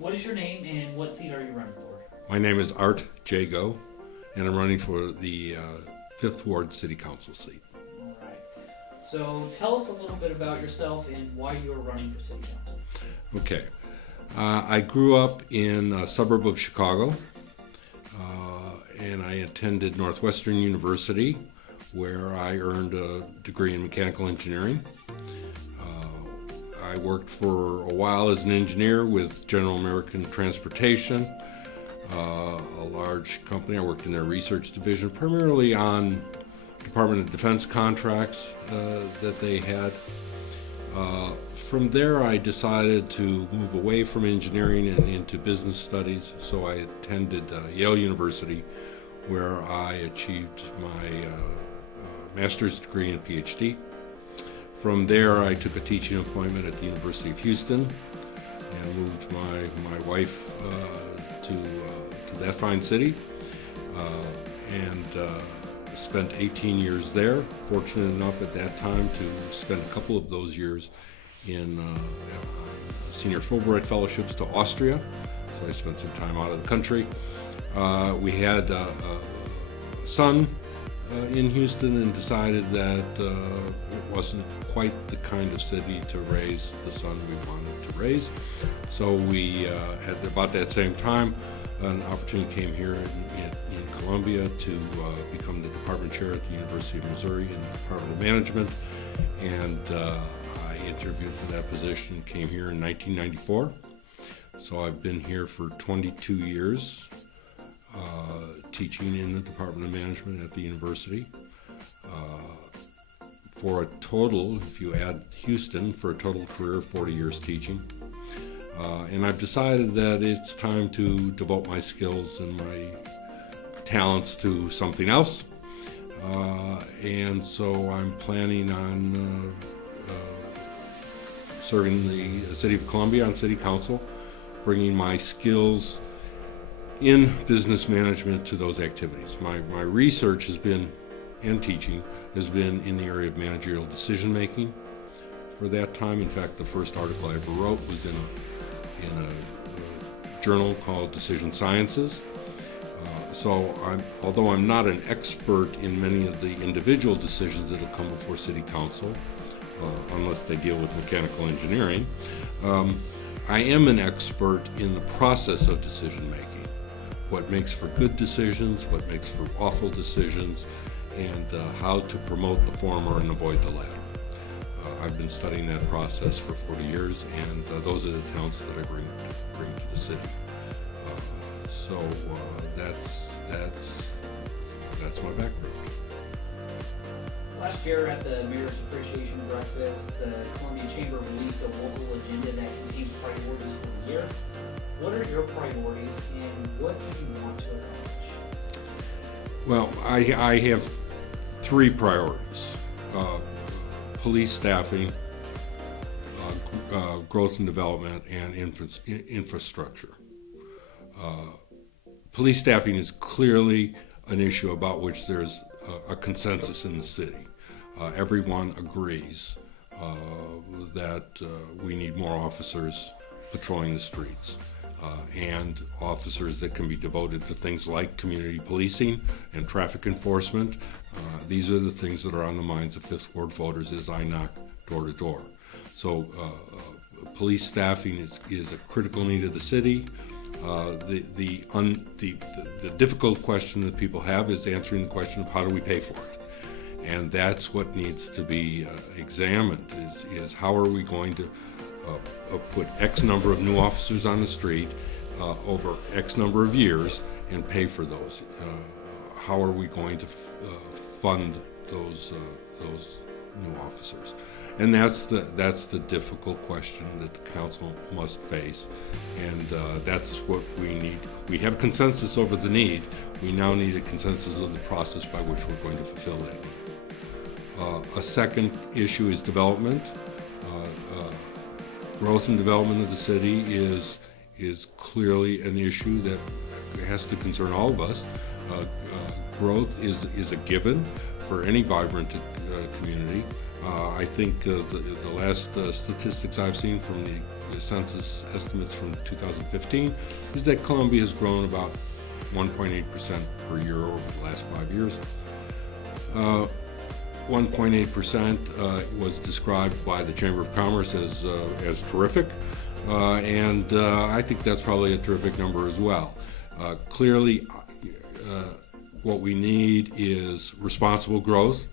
What is your name and what seat are you running for? My name is Art Jago, and I'm running for the 5th Ward City Council seat. All right. So tell us a little bit about yourself and why you're running for City Council. Okay. I grew up in a suburb of Chicago, and I attended Northwestern University, where I earned a degree in mechanical engineering. I worked for a while as an engineer with General American Transportation, a large company. I worked in their research division, primarily on Department of Defense contracts that they had. From there, I decided to move away from engineering and into business studies, so I attended Yale University, where I achieved my master's degree and PhD. From there, I took a teaching appointment at the University of Houston and moved my wife to that fine city, and spent 18 years there. Fortunate enough at that time to spend a couple of those years in senior Fulbright fellowships to Austria, so I spent some time out of the country. We had a son in Houston and decided that it wasn't quite the kind of city to raise the son we wanted to raise. So we, at about that same time, an opportunity came here in Columbia to become the department chair at the University of Missouri in the Department of Management. And I interviewed for that position, came here in 1994. So I've been here for 22 years. Teaching in the Department of Management at the university for a total, if you add Houston, for a total career of 40 years teaching. And I've decided that it's time to devote my skills and my talents to something else. And so I'm planning on serving the City of Columbia on City Council, bringing my skills in business management to those activities. My research has been, and teaching, has been in the area of managerial decision making for that time. In fact, the first article I ever wrote was in a journal called Decision Sciences. So although I'm not an expert in many of the individual decisions that will come before City Council, unless they deal with mechanical engineering, I am an expert in the process of decision making. What makes for good decisions, what makes for awful decisions, and how to promote the former and avoid the latter. I've been studying that process for 40 years, and those are the talents that I bring to the city. So that's my background. Last year at the Mayor's Appreciation Breakfast, the Columbia Chamber released a local agenda that contains priorities for the year. What are your priorities and what do you want to accomplish? Well, I have 3 priorities. Police staffing, growth and development, and infrastructure. Police staffing is clearly an issue about which there's a consensus in the city. Everyone agrees that we need more officers patrolling the streets. And officers that can be devoted to things like community policing and traffic enforcement. These are the things that are on the minds of 5th Ward voters as I knock door to door. So police staffing is a critical need of the city. The difficult question that people have is answering the question of how do we pay for it? And that's what needs to be examined, is how are we going to put X number of new officers on the street over X number of years and pay for those. How are we going to fund those new officers? And that's the difficult question that the council must face, and that's what we need. We have consensus over the need. We now need a consensus of the process by which we're going to fulfill that need. A second issue is development. Growth and development of the city is clearly an issue that has to concern all of us. Growth is a given for any vibrant community. I think the last statistics I've seen from the census estimates from 2015 is that Columbia has grown about 1.8% per year over the last 5 years. 1.8% was described by the Chamber of Commerce as terrific, and I think that's probably a terrific number as well. Clearly, what we need is responsible growth,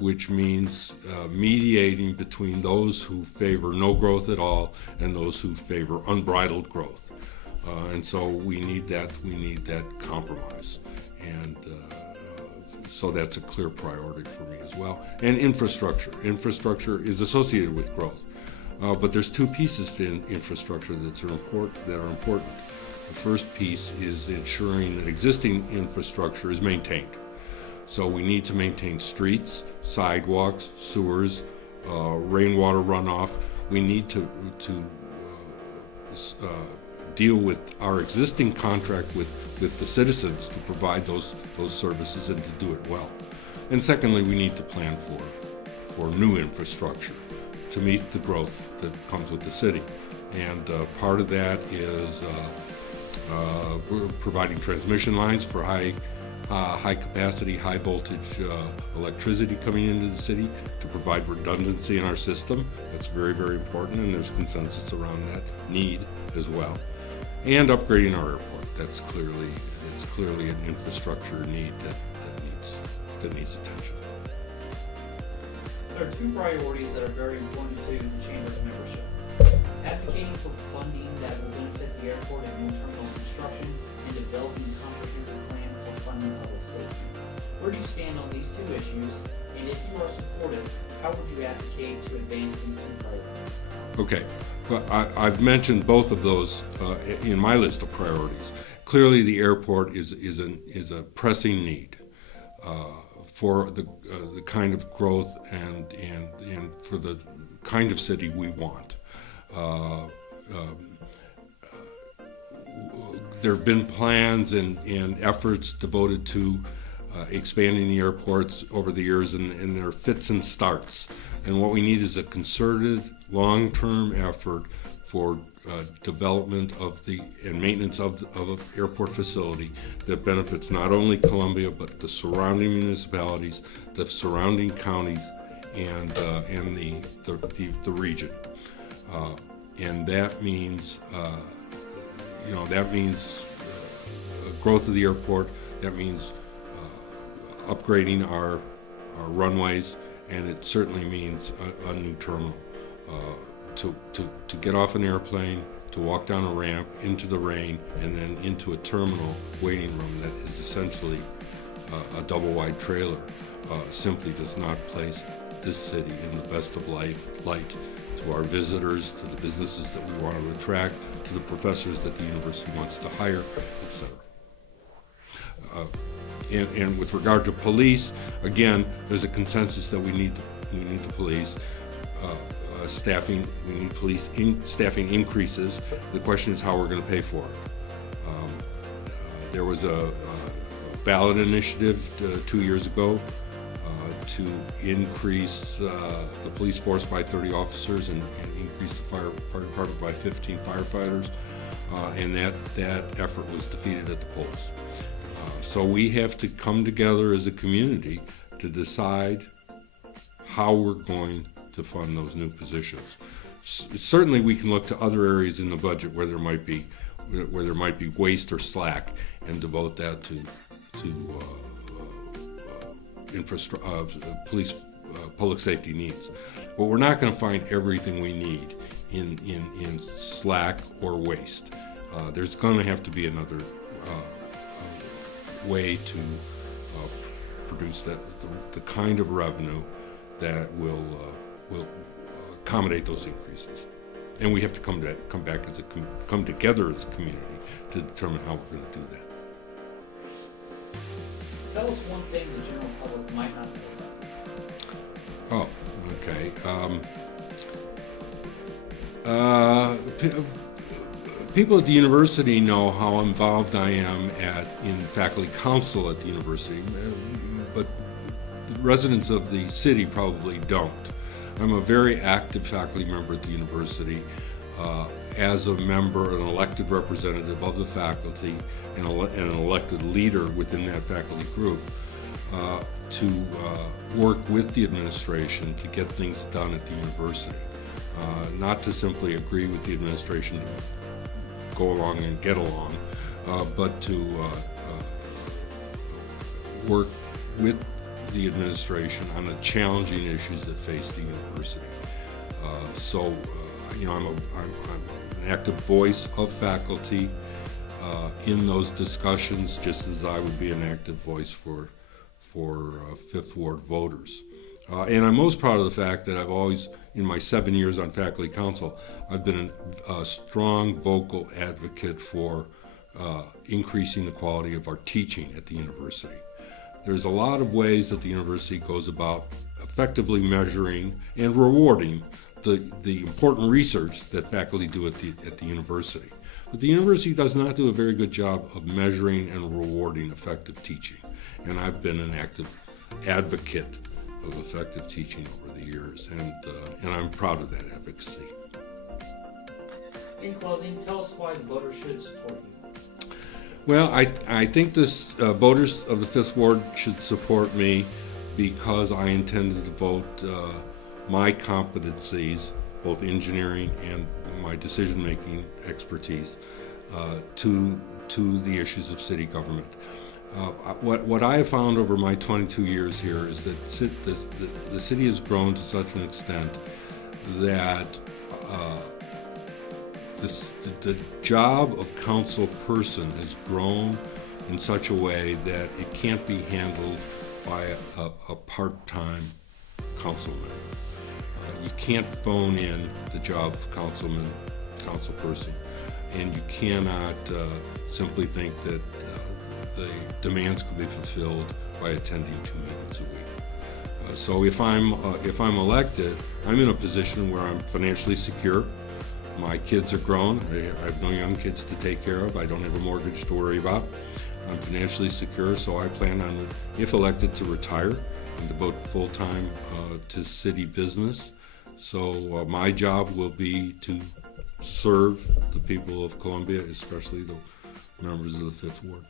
which means mediating between those who favor no growth at all and those who favor unbridled growth. And so we need that compromise. And so that's a clear priority for me as well. And infrastructure. Infrastructure is associated with growth. But there's two pieces to infrastructure that are important. The first piece is ensuring that existing infrastructure is maintained. So we need to maintain streets, sidewalks, sewers, rainwater runoff. We need to deal with our existing contract with the citizens to provide those services and to do it well. And secondly, we need to plan for new infrastructure to meet the growth that comes with the city. And part of that is we're providing transmission lines for high capacity, high voltage electricity coming into the city to provide redundancy in our system. That's very, very important, and there's consensus around that need as well. And upgrading our airport. It's clearly an infrastructure need that needs attention. There are two priorities that are very important to the Chamber's membership. Advocating for funding that will benefit the airport and new terminal construction, and developing a comprehensive plan for funding public safety. Where do you stand on these two issues? And if you are supportive, how would you advocate to advance these two priorities? Okay, well, I've mentioned both of those in my list of priorities. Clearly, the airport is a pressing need for the kind of growth and for the kind of city we want. There have been plans and efforts devoted to expanding the airports over the years, and there are fits and starts. And what we need is a concerted, long-term effort for development and maintenance of an airport facility that benefits not only Columbia but the surrounding municipalities, the surrounding counties, and the region. And that means growth of the airport. That means upgrading our runways, and it certainly means a new terminal. To get off an airplane, to walk down a ramp into the rain, and then into a terminal waiting room that is essentially a double-wide trailer simply does not place this city in the best of light to our visitors, to the businesses that we want to attract, to the professors that the university wants to hire, etc. And with regard to police, again, there's a consensus that we need the police. Staffing, we need police staffing increases. The question is how we're going to pay for it. There was a ballot initiative 2 years ago to increase the police force by 30 officers and increase the fire department by 15 firefighters, and that effort was defeated at the polls. So we have to come together as a community to decide how we're going to fund those new positions. Certainly, we can look to other areas in the budget where there might be waste or slack, and devote that to police public safety needs. But we're not going to find everything we need in slack or waste. There's going to have to be another way to produce the kind of revenue that will accommodate those increases, and we have to come together as a community to determine how we're going to do that. Tell us one thing the general public might not know about. Okay. People at the university know how involved I am in faculty council at the university, but the residents of the city probably don't. I'm a very active faculty member at the university. as a member, an elected representative of the faculty, and an elected leader within that faculty group, to work with the administration to get things done at the university. Not to simply agree with the administration to go along and get along, but to work with the administration on the challenging issues that face the university. I'm an active voice of faculty in those discussions, just as I would be an active voice for Fifth Ward voters. And I'm most proud of the fact that I've always, in my 7 years on faculty council, I've been a strong vocal advocate for increasing the quality of our teaching at the university. There's a lot of ways that the university goes about effectively measuring and rewarding the important research that faculty do at the university. But the university does not do a very good job of measuring and rewarding effective teaching. And I've been an active advocate of effective teaching over the years, and I'm proud of that advocacy. In closing, tell us why the voters should support you. Well, I think this voters of the Fifth Ward should support me because I intend to devote my competencies, both engineering and my decision-making expertise, to the issues of city government. What I have found over my 22 years here is that the city has grown to such an extent that the job of council person has grown in such a way that it can't be handled by a part-time council member. You can't phone in the job of council person, and you cannot simply think that the demands could be fulfilled by attending 2 meetings a week. So if I'm elected, I'm in a position where I'm financially secure. My kids are grown. I have no young kids to take care of. I don't have a mortgage to worry about. I'm financially secure, so I plan on, if elected, to retire and devote full-time to city business. So my job will be to serve the people of Columbia, especially the members of the Fifth Ward.